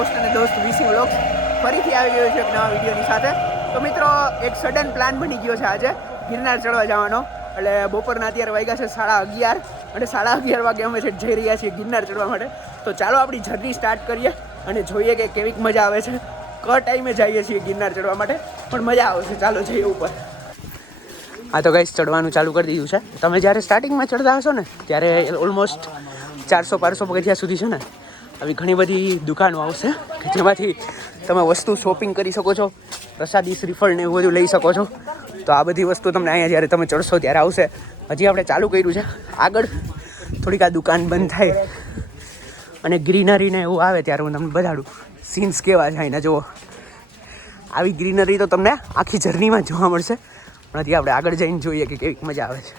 Host અને દોસ્ત VC vlogs ફરીથી આવી ગયો છે એક નવા વિડીયોની સાથે. તો મિત્રો એક સડન પ્લાન બની ગયો છે આજે ગિરનાર ચડવા જવાનો. એટલે બપોરના અત્યારે વાગ્યા છે 11:30 અને 11:30 વાગે અમે જઈ રહ્યા છીએ ગિરનાર ચડવા માટે. તો ચાલો આપણી જર્ની સ્ટાર્ટ કરીએ અને જોઈએ કે કેવીક મજા આવે છે. ટાઈમે જઈએ છીએ ગિરનાર ચડવા માટે પણ મજા આવશે. ચાલો જઈએ ઉપર. હા તો ગાઈસ ચડવાનું ચાલુ કરી દીધું છે. તમે જ્યારે સ્ટાર્ટિંગમાં ચડતા હશો ને ત્યારે ઓલમોસ્ટ 400-500 પગથિયા સુધી છે ને આવી ઘણી બધી દુકાનો આવશે કે જેમાંથી તમે વસ્તુ શોપિંગ કરી શકો છો, પ્રસાદી શ્રીફળ ને એવું બધું લઈ શકો છો. તો આ બધી વસ્તુ તમને અહીંયા જ્યારે તમે ચડશો ત્યારે આવશે. હજી આપણે ચાલુ કર્યું છે. આગળ થોડીક આ દુકાન બંધ થાય અને ગ્રીનરી ને એવું આવે ત્યારે હું તમને બતાડું સીન્સ કેવા છે એના. જુઓ આવી ગ્રીનરી તો તમને આખી જર્નીમાં જોવા મળશે. પણ હજી આપણે આગળ જઈને જોઈએ કે કેવી મજા આવે છે.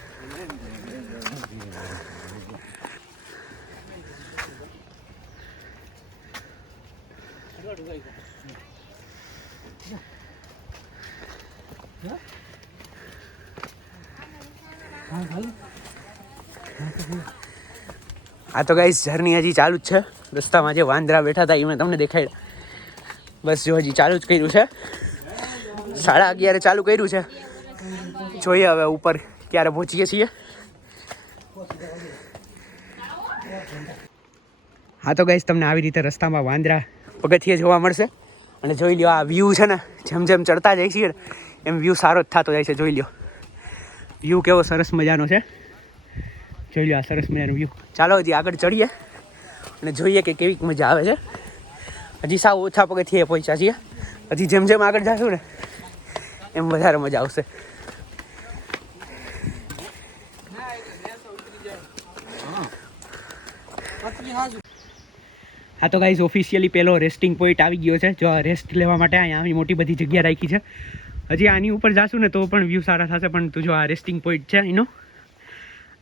આ તો ગાઈસ જર્ની હજી ચાલુ જ છે. રસ્તામાં જે વાંદરા બેઠા હતા એ મેં તમને દેખાય. બસ જો હજી ચાલુ જ કર્યું છે. 11:30 ચાલુ કર્યું છે. જોઈએ હવે ઉપર ક્યારે પહોંચીએ છીએ. હા તો ગાઈસ તમને આવી રીતે રસ્તામાં વાંદરા પગથિયે જોવા મળશે. અને જોઈ લ્યો આ વ્યૂ છે ને જેમ જેમ ચડતા જાય છીએ એમ વ્યૂ સારો જ થતો જાય છે. જોઈ લ્યો વ્યૂ કેવો સરસ મજાનો છે. જોઈ લો આ સરસ મજાનો વ્યૂ. ચાલો હજી આગળ ચડીએ અને જોઈએ કે કેવી મજા આવે છે. હજી સાવ ઓછા પગથિયે પહોંચ્યા છીએ. હજી જેમ જેમ આગળ જશું ને એમ વધારે મજા આવશે. હા તો ગાઈઝ ઓફિશિયલી પહેલો રેસ્ટિંગ પોઈન્ટ આવી ગયો છે. જો રેસ્ટ લેવા માટે અહીંયા આવી મોટી બધી જગ્યા રાખી છે. હજી આની ઉપર જાશું ને તો પણ વ્યૂ સારા થશે. પણ તું જો આ રેસ્ટિંગ પોઈન્ટ છે એનો,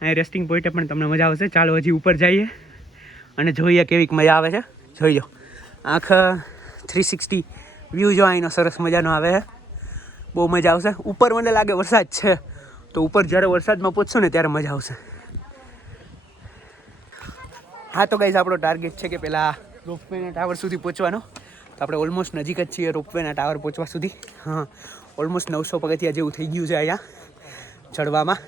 અહીં રેસ્ટિંગ પોઈન્ટે પણ તમને મજા આવશે. ચાલો હજી ઉપર જઈએ અને જોઈએ કેવીક મજા આવે છે. જોઈ લો આંખ 360 વ્યૂ જો અહીંનો સરસ મજાનો આવે છે. બહુ મજા આવશે. ઉપર મને લાગે વરસાદ છે તો ઉપર જ્યારે વરસાદમાં પહોંચશો ને ત્યારે મજા આવશે. હા તો ગાઈઝ આપણો ટાર્ગેટ છે કે પહેલાં રોપવેના ટાવર સુધી પહોંચવાનો. તો આપણે ઓલમોસ્ટ નજીક જ છીએ રોપવેના ટાવર પહોંચવા સુધી. હા ઓલમોસ્ટ 900 પગથિયા જેવું થઈ ગયું છે અહીંયા ચડવામાં.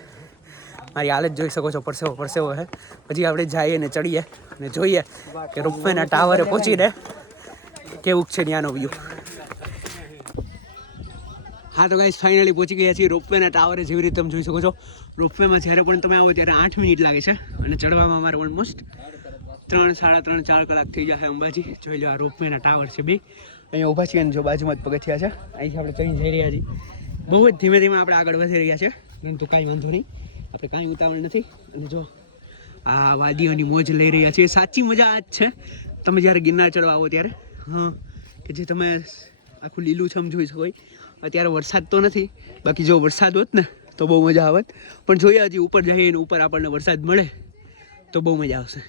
મારી હાલત જોઈ શકો છો, પરસેવો છે. પછી આપણે જઈએ ને ચડીએ અને જોઈએ કે રોપવેના ટાવરે પહોંચીને કેવું છે ત્યાંનો વ્યૂ. હા તો ગાઈસ ફાઇનલી પહોંચી ગયા છીએ રોપવેના ટાવરે. જેવી રીતે તમે જોઈ શકો છો રોપવેમાં જ્યારે પણ તમે આવો ત્યારે 8 મિનિટ લાગે છે અને ચડવામાં અમારે ઓલમોસ્ટ 3, 3.5, 4 કલાક થઈ જશે અંબાજી. જોઈ લો આ રોપવેના ટાવર છે બે અહીંયા ઊભા છીએ અને જો બાજુમાં જ પગથિયા છે. અહીંથી આપણે ચડીને જઈ રહ્યા છીએ. બહુ જ ધીમે ધીમે આપણે આગળ વધી રહ્યા છીએ પરંતુ કાંઈ વાંધો નહીં, આપણે કાંઈ ઉતાવળ નથી. અને જો આ વાદીઓની મોજ લઈ રહ્યા છીએ. સાચી મજા આ જ છે તમે જ્યારે ગિરનાર ચડવા આવો ત્યારે. હા કે જે તમે આખું લીલુંછમ જોઈ શકો. અત્યારે વરસાદ તો નથી, બાકી જો વરસાદ હોત ને તો બહુ મજા આવત. પણ જોઈએ હજી ઉપર જઈએ ને ઉપર આપણને વરસાદ મળે તો બહુ મજા આવશે.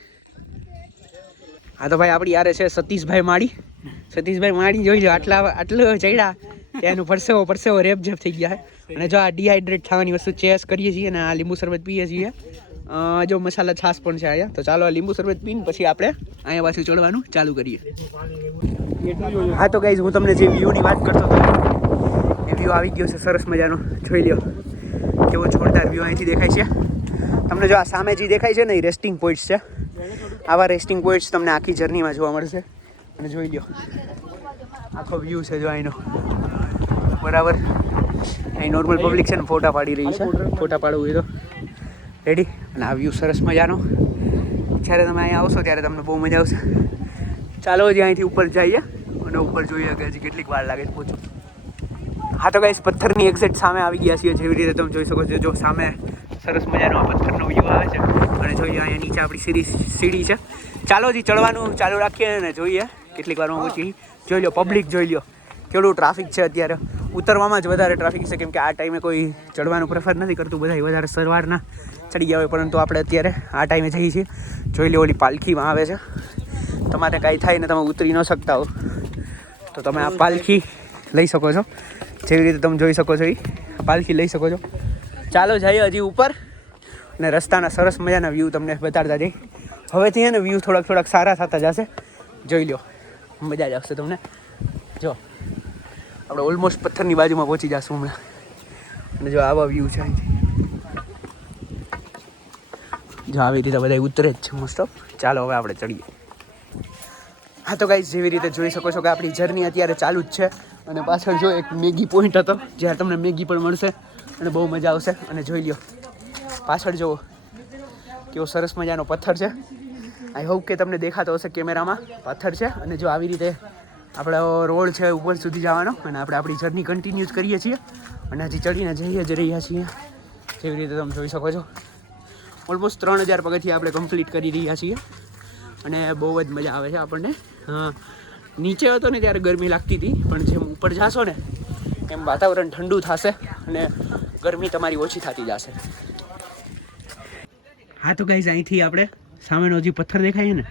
હા તો ભાઈ આપણી યારે છે સતીશભાઈ માળી. જોઈ લો આટલું ચડ્યા ત્યાંનું પરસેવો રેપઝેપ થઈ ગયા છે. અને જો આ ડિહાઇડ્રેટ થવાની વસ્તુ ચેસ કરીએ છીએ અને આ લીંબુ શરબત પીએ છીએ. જો મસાલા છાશ પણ છે અહીંયા. તો ચાલો આ લીંબુ શરબત પીને પછી આપણે અહીંયા પાછું ચડવાનું ચાલુ કરીએ. હા તો ગાઈઝ હું તમને જે વ્યૂની વાત કરતો હતો એ વ્યૂ આવી ગયો છે સરસ મજાનો. જોઈ લો કેવો જોરદાર વ્યૂ અહીંથી દેખાય છે તમને. જો આ સામે જે દેખાય છે ને એ રેસ્ટિંગ પોઈન્ટ્સ છે. આવા રેસ્ટિંગ પોઈન્ટ્સ તમને આખી જર્નીમાં જોવા મળશે. અને જોઈ લો આખો વ્યૂ છે જો અહીંનો બરાબર. અહીં નોર્મલ પબ્લિક છે ને ફોટા પાડી રહી છે. ફોટા પાડવું હોય તો રેડી. અને આ વ્યૂ સરસ મજાનો. જ્યારે તમે અહીંયા આવશો ત્યારે તમને બહુ મજા આવશે. ચાલો હજી અહીંથી ઉપર જઈએ અને ઉપર જોઈએ કે હજી કેટલીક વાર લાગે છે પહોંચો. હા તો ગાઈસ પથ્થરની એક્ઝેક્ટ સામે આવી ગયા છીએ. જેવી રીતે તમે જોઈ શકો છો જો સામે સરસ મજાનો આ પથ્થરનો વ્યૂ આવે છે. અને જોઈએ અહીંયા નીચે આપણી સીડી છે. ચાલો હજી ચડવાનું ચાલુ રાખીએ ને જોઈએ કેટલીક વારમાં પહોંચી. જોઈ લો પબ્લિક જોઈ લો કેવડું ટ્રાફિક છે અત્યારે. ઉતરવામાં જ વધારે ટ્રાફિક છે કેમ કે આ ટાઈમે કોઈ ચડવાનું પ્રેફર નથી કરતું. બધા વધારે સવારના ચડી ગયા હોય પરંતુ આપણે અત્યારે આ ટાઈમે જઈએ છીએ. જોઈ લો ઓલી પાલખીમાં આવે છે. તમારે કાંઈ થાય ને તમે ઉતરી ન શકતા હો તો તમે આ પાલખી લઈ શકો છો. જેવી રીતે તમે જોઈ શકો છો એ પાલખી લઈ શકો છો. ચાલો જઈએ હજી ઉપર અને રસ્તાના સરસ મજાના વ્યૂ તમને બતાડતા જઈ. હવેથી ને વ્યૂ થોડાક સારા થતા જશે. જોઈ લો મજા જ આવશે તમને. જો આપણે ઓલમોસ્ટ પથ્થરની બાજુમાં પહોંચી જશું હમણાં. અને જો આવા વ્યૂ છે અહીંથી. જો આવી રીતે બધા ઉતરે જ છે મોસ્ટ ઓફ. ચાલો હવે આપણે ચડીએ. હા તો ગાઈસ જેવી રીતે જોઈ શકો છો કે આપણી જર્ની અત્યારે ચાલુ જ છે. અને પાછળ જો એક મેગી પોઈન્ટ હતો જ્યાં તમને મેગી પણ મળશે અને બહુ મજા આવશે. અને જોઈ લ્યો પાછળ જુઓ કેવો સરસ મજાનો પથ્થર છે. આઈ હોપ કે તમને દેખાતો હશે કેમેરામાં. પથ્થર છે અને જો આવી રીતે આપણો રોડ છે ઉપર સુધી જવાનો. અને આપણે આપણી જર્ની કન્ટિન્યુ જ કરીએ છીએ અને હજી ચડીને જઈએ જ રહ્યા છીએ. જેવી રીતે તમે જોઈ શકો છો ઓલમોસ્ટ 3000 પગથિયાં આપણે કમ્પ્લીટ કરી રહ્યા છીએ. અને બહુ જ મજા આવે છે આપણને. હા નીચે હતો ને ત્યારે ગરમી લાગતી હતી પણ જેમ ઉપર જાશો ને એમ વાતાવરણ ઠંડુ થશે અને ગરમી તમારી ઓછી થતી જશે. હા તો ગાઈઝ અહીંથી આપણે સામેનો જે પથ્થર દેખાય છે ને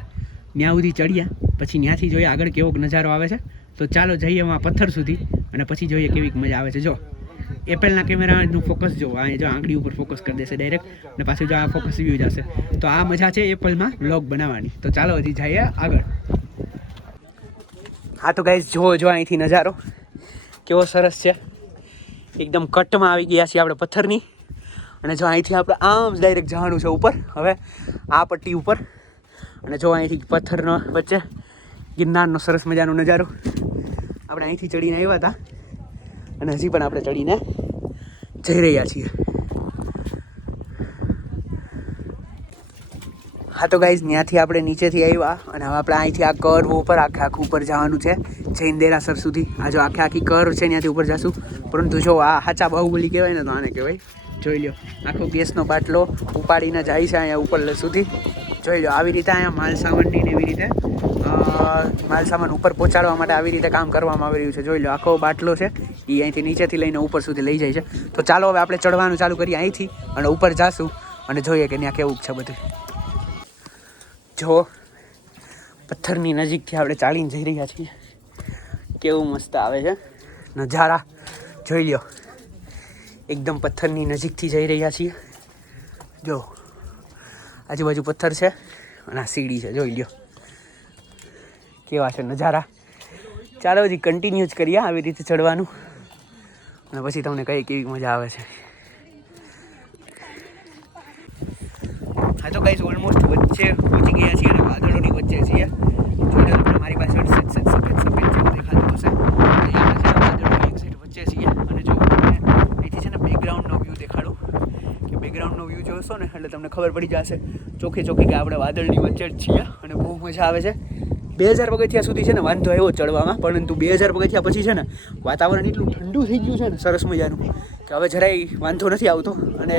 ત્યાં સુધી ચડ્યા પછી ત્યાંથી જોઈએ આગળ કેવો નજારો આવે છે. તો ચાલો જઈએ એમાં પથ્થર સુધી અને પછી જોઈએ કેવી મજા આવે છે. જો એપલના કેમેરાનું ફોકસ જો આ જો આંગળી ઉપર ફોકસ કરી દેશે ડાયરેક્ટ અને પાછું જો આ ફોકસ વ્યૂ જશે. તો આ મજા છે એપલમાં વ્લોગ બનાવવાની. તો ચાલો હજી જઈએ આગળ. હા તો ગાઈઝ જો અહીંથી નજારો કેવો સરસ છે. એકદમ કટમાં આવી ગયા છીએ આપણે પથ્થરની. અને જો અહીંથી આપણે આમ ડાયરેક્ટ જવાનું છે ઉપર. હવે આ પટ્ટી ઉપર અને જો અહીંથી પથ્થરનો વચ્ચે ગિરનારનો સરસ મજાનો નજારો. આપણે અહીંથી ચડીને આવ્યા હતા અને હજી પણ આપણે ચડીને જઈ રહ્યા છીએ. હા તો ગાઈઝ ત્યાંથી આપણે નીચેથી આવ્યા અને હવે આપણે અહીંથી આ કર્વ ઉપર આખું ઉપર જવાનું છે જૈન દેરાસર સુધી. આ જો આખી કર્વ છે ત્યાંથી ઉપર જશું. પરંતુ જો આ સાચા બાહુબલી કહેવાય ને તો આને કહેવાય. જોઈ લો આખો ગેસનો બાટલો ઉપાડીને જાય છે અહીંયા ઉપર સુધી. જોઈ લો આવી રીતે અહીંયા માલ સામાનની એવી રીતે માલ સામાન ઉપર પહોંચાડવા માટે આવી રીતે કામ કરવામાં આવી રહ્યું છે. જોઈ લો આખો બાટલો છે એ અહીંથી નીચેથી લઈને ઉપર સુધી લઈ જાય છે. તો ચાલો હવે આપણે ચડવાનું ચાલુ કરીએ અહીંથી અને ઉપર જાશું અને જોઈએ કે ત્યાં કેવું છે બધું. જો પથ્થરની નજીકથી આપણે ચાલીને જઈ રહ્યા છીએ. કેવું મસ્ત આવે છે નજારા. જોઈ લો એકદમ પથ્થરની નજીકથી જઈ રહ્યા છીએ. જો આજુબાજુ પથ્થર છે અને આ સીડી છે. જોઈ લો કેવા છે નજારા. ચાલો હજી કન્ટિન્યુ જ કરીએ આવી રીતે ચડવાનું અને પછી તમને કઈ કેવી મજા આવે છે. હા તો ગાઈસ ઓલમોસ્ટ વચ્ચે પહોંચી ગયા છીએ અને વાદળોની વચ્ચે છીએ. જોડે મારી પાછળ સફેદ જેવું દેખાતું હશે. અહીંયા છે વાદળોની એક સાઈડ વચ્ચે છીએ અને જો અહીંથી છે ને બેકગ્રાઉન્ડનો વ્યૂ દેખાડું કે બેકગ્રાઉન્ડનો વ્યૂ જોશો ને એટલે તમને ખબર પડી જશે ચોખ્ખી કે આપણે વાદળની વચ્ચે જ છીએ અને બહુ મજા આવે છે. 2000 પગથિયા સુધી છે ને વાંધો આવ્યો ચડવામાં. પરંતુ 2000 પગથિયા પછી છે ને વાતાવરણ એટલું ઠંડુ થઈ ગયું છે ને સરસ મજાનું કે હવે જરાય વાંધો નથી આવતો. અને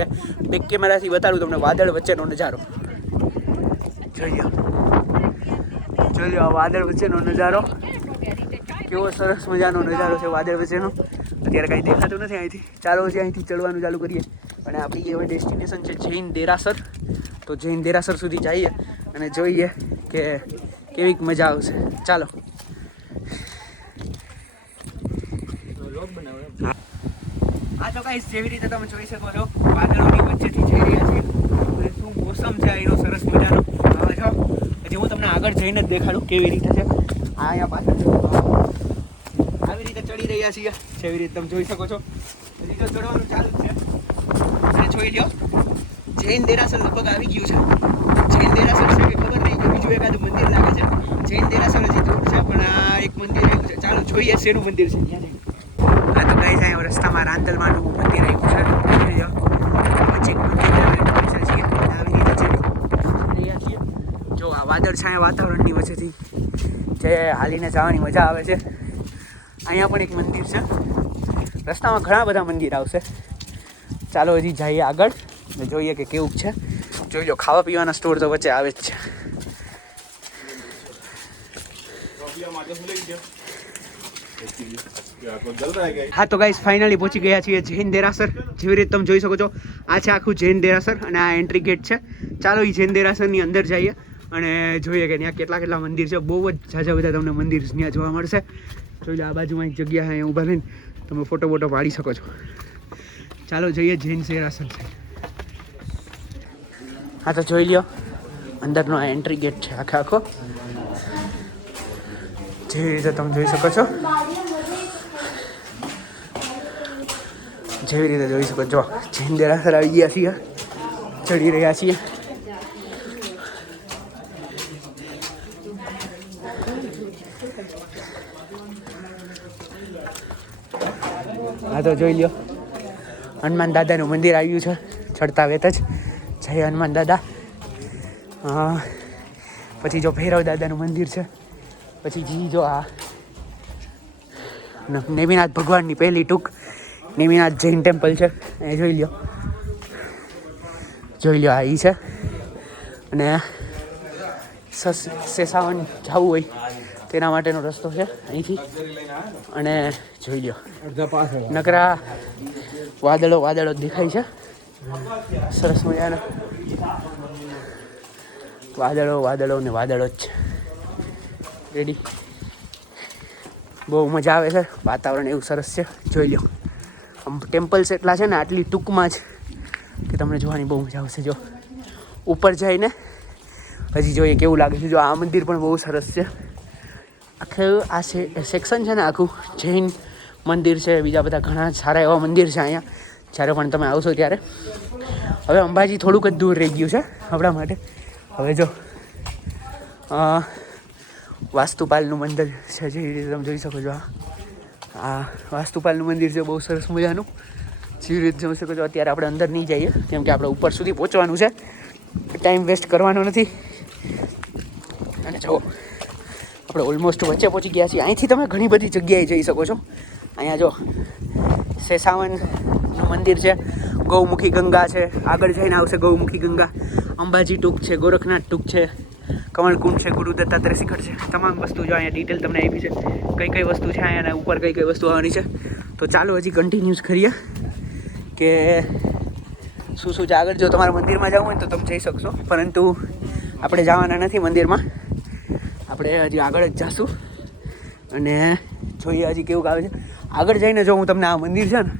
બેક કેમેરાથી બતાડું તમને વાદળ વચ્ચેનો નજારો. જોઈ લો આ વાદળ વચ્ચેનો નજારો કેવો સરસ મજાનો નજારો છે વાદળ વચ્ચેનો. અત્યારે કાંઈ દેખાતું નથી અહીંથી. ચાલો હજી અહીંથી ચડવાનું ચાલુ કરીએ અને આપણી હવે ડેસ્ટિનેશન છે જૈન દેરાસર. તો જૈન દેરાસર સુધી જઈએ અને જોઈએ કે કેવી મજા આવશે. ચાલો હા તો ગાઈસ જેવી રીતે તમે જોઈ શકો છો વાદળોની વચ્ચેથી જઈ રહ્યા છીએ. શું મોસમ છે એનો સરસ મજાનો. હવે જો હજી હું તમને આગળ જઈને જ દેખાડું કેવી રીતે છે. અહીંયા પાછળ આવી રીતે ચડી રહ્યા છીએ જેવી રીતે તમે જોઈ શકો છો. હજી તો ચડવાનું ચાલુ જ છે. જોઈ લો જૈન દેરાસર લગભગ આવી ગયું છે. જૈન દેરાસર છે કે ખબર નહીં કે બીજું એકાદું મંદિર લાગે છે. જૈન દેરાસર હજી દૂર છે પણ આ એક મંદિર આવ્યું છે. ચાલો જોઈએ શેનું મંદિર છે ત્યાં. હા તો ગાઈસ અહીંયા રસ્તામાં રાંદલમાનું મંદિર આવ્યું છે. પછી આવી રીતે છીએ. જો આ વાદળ છાયા વાતાવરણની વચ્ચેથી જે હાલીને જવાની મજા આવે છે. અહીંયા પણ એક મંદિર છે. રસ્તામાં ઘણા બધા મંદિર આવશે. ચાલો હજી જઈએ આગળ ને જોઈએ કે કેવું છે. જોઈ લો ખાવા પીવાના સ્ટોર તો વચ્ચે આવે જ છે. હા તો ગાઈસ ફાઇનલી પહોંચી ગયા છીએ જૈન દેરાસર. જેવી રીતે તમે જોઈ શકો છો આ છે આખું જૈન દેરાસર અને આ એન્ટ્રી ગેટ છે. ચાલો એ જૈન દેરાસરની અંદર જઈએ અને જોઈએ કે ત્યાં કેટલા મંદિર છે. બહુ જ ઝાઝા બધા તમને મંદિર ત્યાં જોવા મળશે. જોઈ લો આ બાજુમાં એક જગ્યા છે ઊભા રહીને તમે ફોટો પાડી શકો છો. ચાલો જઈએ જૈન દેરાસર છે. હા તો જોઈ લો અંદરનો એન્ટ્રી ગેટ છે આખો. જેવી રીતે તમે જોઈ શકો છો, જેવી રીતે જોઈ શકો છો જૈન દેરાસર આવી ગયા છીએ, ચડી રહ્યા છીએ. હા તો જોઈ લ્યો, હનુમાન દાદાનું મંદિર આવ્યું છે ચડતા વેત જ. જય હનુમાન દાદા. પછી જો ભૈરવ દાદાનું મંદિર છે. પછી જી જો આ નેમિનાથ ભગવાનની પહેલી ટૂંક નેમિનાથ જૈન ટેમ્પલ છે એ જોઈ લ્યો. આ એ છે. અને સેસાવન જવું હોય તેના માટેનો રસ્તો છે અહીંથી. અને જોઈ લ્યો નકરા વાદળો દેખાય છે, સરસ મજાના વાદળો ને વાદળો જ. રેડી, બહુ મજા આવે છે, વાતાવરણ એવું સરસ છે. જોઈ લો આમ ટેમ્પલ્સ એટલા છે ને આટલી ટૂંકમાં જ કે તમને જોવાની બહુ મજા આવશે. જો ઉપર જઈને હજી જોઈએ કેવું લાગે છે. જો આ મંદિર પણ બહુ સરસ છે. આખું આ સેક્શન છે ને આખું જૈન મંદિર છે. બીજા બધા ઘણા સારા એવા મંદિર છે અહીંયા. જ્યારે પણ તમે આવશો ત્યારે. હવે અંબાજી થોડુંક જ દૂર રહી ગયું છે આપણા માટે. હવે જો વાસ્તુપાલનું મંદિર છે, જેવી રીતે તમે જોઈ શકો છો. આ વાસ્તુપાલનું મંદિર છે, બહુ સરસ મજાનું. જેવી રીતે જોઈ શકો છો. અત્યારે આપણે અંદર નહીં જઈએ કેમ કે આપણે ઉપર સુધી પહોંચવાનું છે, ટાઈમ વેસ્ટ કરવાનો નથી. અને જો આપણે ઓલમોસ્ટ વચ્ચે પહોંચી ગયા છીએ. અહીંથી તમે ઘણી બધી જગ્યાએ જઈ શકો છો. અહીંયા જો સેસાવનનું મંદિર છે, ગૌમુખી ગંગા છે, આગળ જઈને આવશે ગૌમુખી ગંગા, અંબાજી ટૂંક છે, ગોરખનાથ ટૂંક છે, કમળકુંડ છે, ગુરુ દત્તાત્રેય શિખર છે. તમામ વસ્તુ જો અહીંયા ડિટેલ તમને આપી છે, કઈ વસ્તુ છે અહીંયા ઉપર, કઈ વસ્તુ આવવાની છે. તો ચાલો હજી કન્ટિન્યુઝ કરીએ કે શું છે આગળ. જો તમારે મંદિરમાં જવું હોય તો તમે જઈ શકશો, પરંતુ આપણે જવાના નથી મંદિરમાં. આપણે હજી આગળ જ જઈશું અને જોઈએ હજી કેવું આવે છે. આગળ જઈને જો હું તમને આ મંદિર છે ને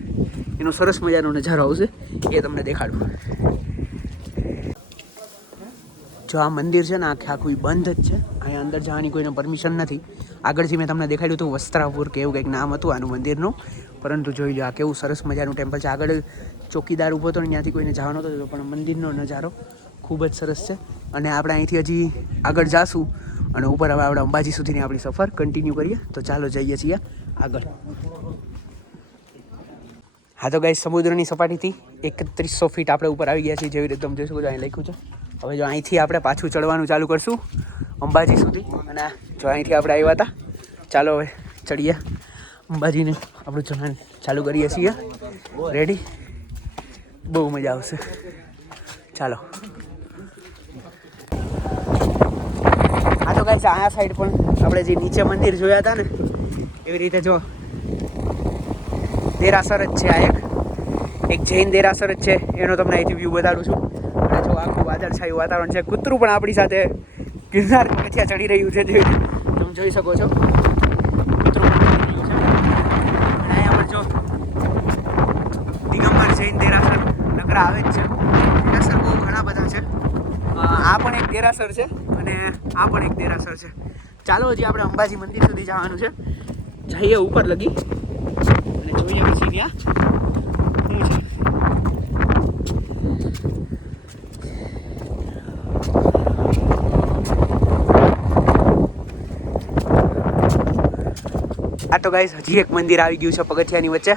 એનો સરસ મજાનો નજારો આવશે એ તમને દેખાડું. જો આ મંદિર છે ને આખું બંધ જ છે. અહીંયા અંદર જવાની કોઈને પરમિશન નથી. આગળથી મેં તમને દેખાડ્યું હતું વસ્ત્રાપુર કે એવું કંઈક નામ હતું આનું મંદિરનું, પરંતુ જોઈ લો આ કેવું સરસ મજાનું ટેમ્પલ છે. આગળ ચોકીદાર ઊભો હતો ને ત્યાંથી કોઈને જવાનો હતો, પણ મંદિરનો નજારો ખૂબ જ સરસ છે. અને આપણે અહીંથી હજી આગળ જાશું અને ઉપર હવે આપણે અંબાજી સુધીની આપણી સફર કન્ટિન્યુ કરીએ. તો ચાલો જઈએ છીએ આગળ. હા તો ગાઈસ, સમુદ્રની સપાટીથી 3100 ફીટ આપણે ઉપર આવી ગયા છીએ. જેવી રીતે તમે જોઈ શકો છો અહીં લખ્યું છે. હવે જો અહીંથી આપણે પાછું ચડવાનું ચાલુ કરશું અંબાજી સુધી. અને જો અહીંથી આપણે આવ્યા હતા, ચાલો હવે ચડીએ અંબાજીને. આપણું ચઢાણ ચાલુ કરીએ છીએ. રેડી, બહુ મજા આવશે. ચાલો. હા તો ગાઈસ, આ સાઈડ પણ આપણે જે નીચે મંદિર જોયા હતા ને એવી રીતે જો દેરાસર જ છે. આ એક જૈન દેરાસર જ છે. એનો તમને અહીંથી વ્યૂ બતાડું છું. અને જો આખું વાદળછાયું વાતાવરણ છે. કૂતરું પણ આપણી સાથે ગિરનાર પગથિયા ચડી રહ્યું છે, જે તમે જોઈ શકો છો. કૂતરું પણ ચડી રહ્યું છે. અને અહીંયા પણ જો દિગંબર જૈન દેરાસર નકરા આવે જ છે. દેરાસર બહુ ઘણા બધા છે. આ પણ એક દેરાસર છે અને આ પણ એક દેરાસર છે. ચાલો હજી આપણે અંબાજી મંદિર સુધી જવાનું છે. જઈએ ઉપર લગી અને જોઈએ પછી ત્યાં શું છે. આ તો ગાઈસ હજી એક મંદિર આવી ગયું છે પગથિયાની વચ્ચે.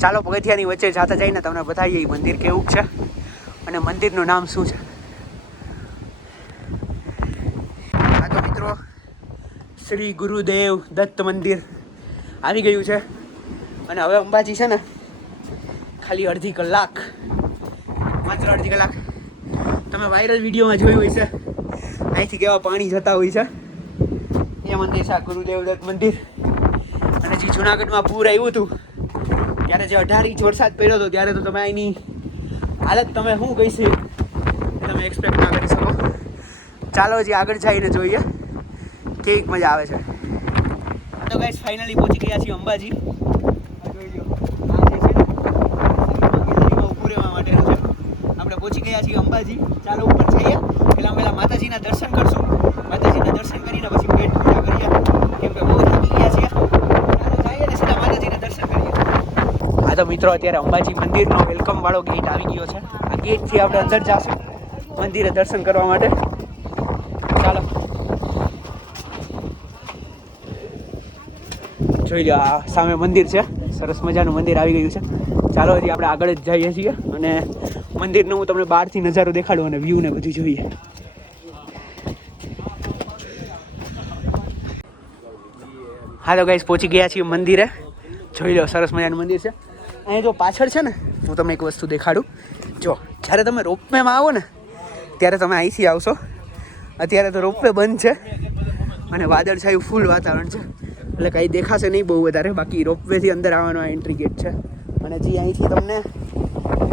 ચાલો પગથિયાની વચ્ચે જાતા જઈને તમને બતાવીએ એ મંદિર કેવું છે અને મંદિરનું નામ શું છે. આ તો મિત્રો શ્રી ગુરુદેવ દત્ત મંદિર આવી ગયું છે. અને હવે અંબાજી છે ને ખાલી અડધી કલાક, માત્ર અડધી કલાક. તમે વાયરલ વિડીયોમાં જોયું હોય છે અહીંથી કેવા પાણી જતા હોય છે. એ મંદિર છે ગુરુદેવ દત્ત મંદિર. અને જે જુનાગઢમાં પૂર આવ્યું હતું ત્યારે જે 18 ઇંચ વરસાદ પડ્યો હતો ત્યારે તો તમે અહીંની હાલત તમે શું કહી છે તમે એક્સપેક્ટ ના કરી શકો. ચાલો હજી આગળ જઈને જોઈએ કેવી મજા આવે છે. તો ગાઈસ ફાઇનલી પહોંચી ગયા છીએ અંબાજી. આપણે પહોંચી ગયા છીએ અંબાજી. ચાલો ઉપર જઈએ. પહેલા માતાજીના દર્શન કરશું. માતાજીના દર્શન કરીને પછી પેટ પૂજા કરીએ. કેમ કે તો મિત્રો અત્યારે અંબાજી મંદિરનો વેલકમ વાળો ગેટ આવી ગયો છે. આ ગેટથી આપણે અંદર જઈશું મંદિરે દર્શન કરવા માટે. ચાલો જોઈ લો, આ સામે મંદિર છે, સરસ મજાનું મંદિર આવી ગયું છે. ચાલો હજી આપણે આગળ જ જઈએ છીએ અને મંદિરનો હું તમને બહારથી નજારો દેખાડું અને વ્યૂ ને બધું જોઈએ. હા તો ગાઈસ પહોંચી ગયા છીએ મંદિરે. જોઈ લો, સરસ મજાનું મંદિર છે. અહીંયા જો પાછળ છે ને, હું તમને એક વસ્તુ દેખાડું. જો જ્યારે તમે રોપવેમાં આવો ને ત્યારે તમે અહીંથી આવશો. અત્યારે તો રોપવે બંધ છે અને વાદળછાયું ફૂલ વાતાવરણ છે, એટલે કંઈ દેખાશે નહીં બહુ વધારે. બાકી રોપવેથી અંદર આવવાનો આ એન્ટ્રી ગેટ છે અને જે અહીંથી તમને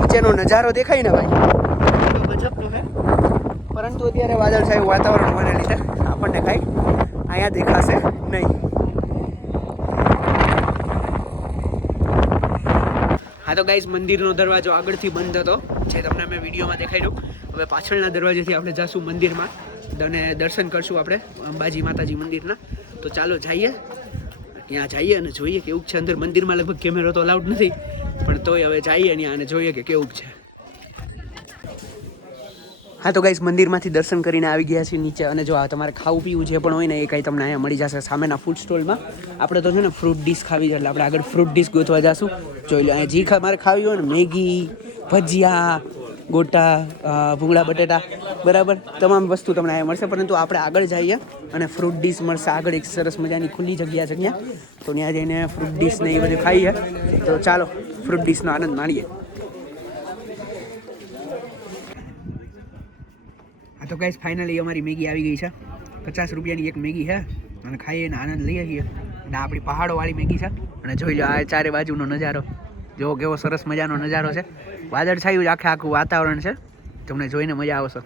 નીચેનો નજારો દેખાય ને ભાઈ, ગજબનો છે. પરંતુ અત્યારે વાદળછાયું વાતાવરણ હોવાને લીધે આપણને કાંઈ અહીંયા દેખાશે નહીં. હા તો ગાઈઝ, મંદિરનો દરવાજો આગળથી બંધ હતો, જે તમને મેં વિડીયોમાં દેખાડ્યું. હવે પાછળના દરવાજેથી આપણે જઈશું મંદિરમાં અને દર્શન કરશું આપણે અંબાજી માતાજી મંદિરના. તો ચાલો જઈએ, ત્યાં જઈએ અને જોઈએ કેવું છે અંદર. મંદિરમાં લગભગ કેમેરો તો અલાઉડ નથી, પણ તોય હવે જઈએ ત્યાં અને જોઈએ કે કેવું છે. હા તો ગાઈઝ, મંદિરમાંથી દર્શન કરીને આવી ગયા છીએ નીચે. અને જો આ તમારે ખાવું પીવું જે પણ હોય ને એ કંઈ તમને અહીંયા મળી જશે સામેના ફૂડ સ્ટોલમાં. આપણે તો છે ને ફ્રૂટ ડીશ ખાવી છે, એટલે આપણે આગળ ફ્રૂટ ડીશ ગોતવા જઈશું. જોઈ લો, અહીંયા જે મારે ખાવી હોય ને, મેગી, ભજીયા, ગોટા, ભૂંગળા બટેટા, બરાબર તમામ વસ્તુ તમને અહીંયા મળશે. પરંતુ આપણે આગળ જઈએ અને ફ્રૂટ ડીશ મળશે આગળ. એક સરસ મજાની ખુલ્લી જગ્યા છે ત્યાં, તો ત્યાં જઈને ફ્રૂટ ડીશ ને એ બધું ખાઈએ. તો ચાલો ફ્રૂટ ડીશનો આનંદ માણીએ. હા તો ગાઈસ, ફાઇનલી અમારી મેગી આવી ગઈ છે. 50 રૂપિયાની એક મેગી છે અને ખાઈએ અને આનંદ લઈએ છીએ. અને આપણી પહાડોવાળી મેગી છે. અને જોઈ લો, આ ચારે બાજુનો નજારો જો કેવો સરસ મજાનો નજારો છે. વાદળછાયું આખે આખું વાતાવરણ છે, તમને જોઈને મજા આવશે.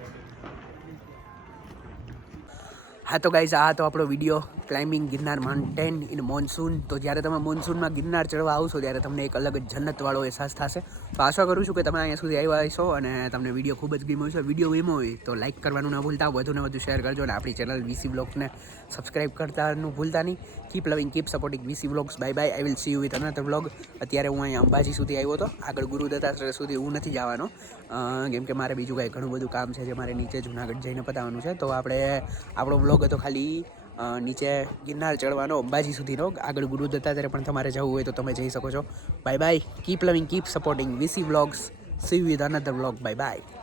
હા તો ગાઈઝ, આ તો આપણો video climbing Girnar mountain in monsoon. તો જ્યારે તમે મોન્સૂનમાં ગિરનાર ચડવા આવશો ત્યારે તમને એક અલગ જ જન્નતવાળો અહેસાસ થશે. તો આશા કરું છું કે તમે અહીંયા સુધી આવ્યા હશો અને તમને વિડીયો ખૂબ જ ગમ્યો હશે. વિડીયો ગમ્યો હોય તો લાઇક કરવાનું ના ભૂલતા, વધુને વધુ શેર કરજો અને આપણી ચેનલ વીસી બ્લોગ્સને સબસ્ક્રાઈબ કરતાનું ભૂલતા નહીં. કીપ લવિંગ, keep supporting VC blogs. Bye bye. I will see you with another blog. અત્યારે હું અહીંયા અંબાજી સુધી આવ્યો હતો, આગળ ગુરુ દત્તાત્રેય સુધી હું નથી જવાનો, કેમ કે મારે બીજું કાંઈ ઘણું બધું કામ છે જે મારે નીચે જુનાગઢ જઈને પતાવવાનું છે. તો આપણો બ્લોગ હતો ખાલી નીચે ગિરનાર ચડવાનો અંબાજી સુધીનો. આગળ ગુરુ દત્તાત્રેય પણ તમારે જવું હોય તો તમે જઈ શકો છો. Bye bye. કીપ લવિંગ, keep supporting VC blogs. C you with another blog. Bye bye.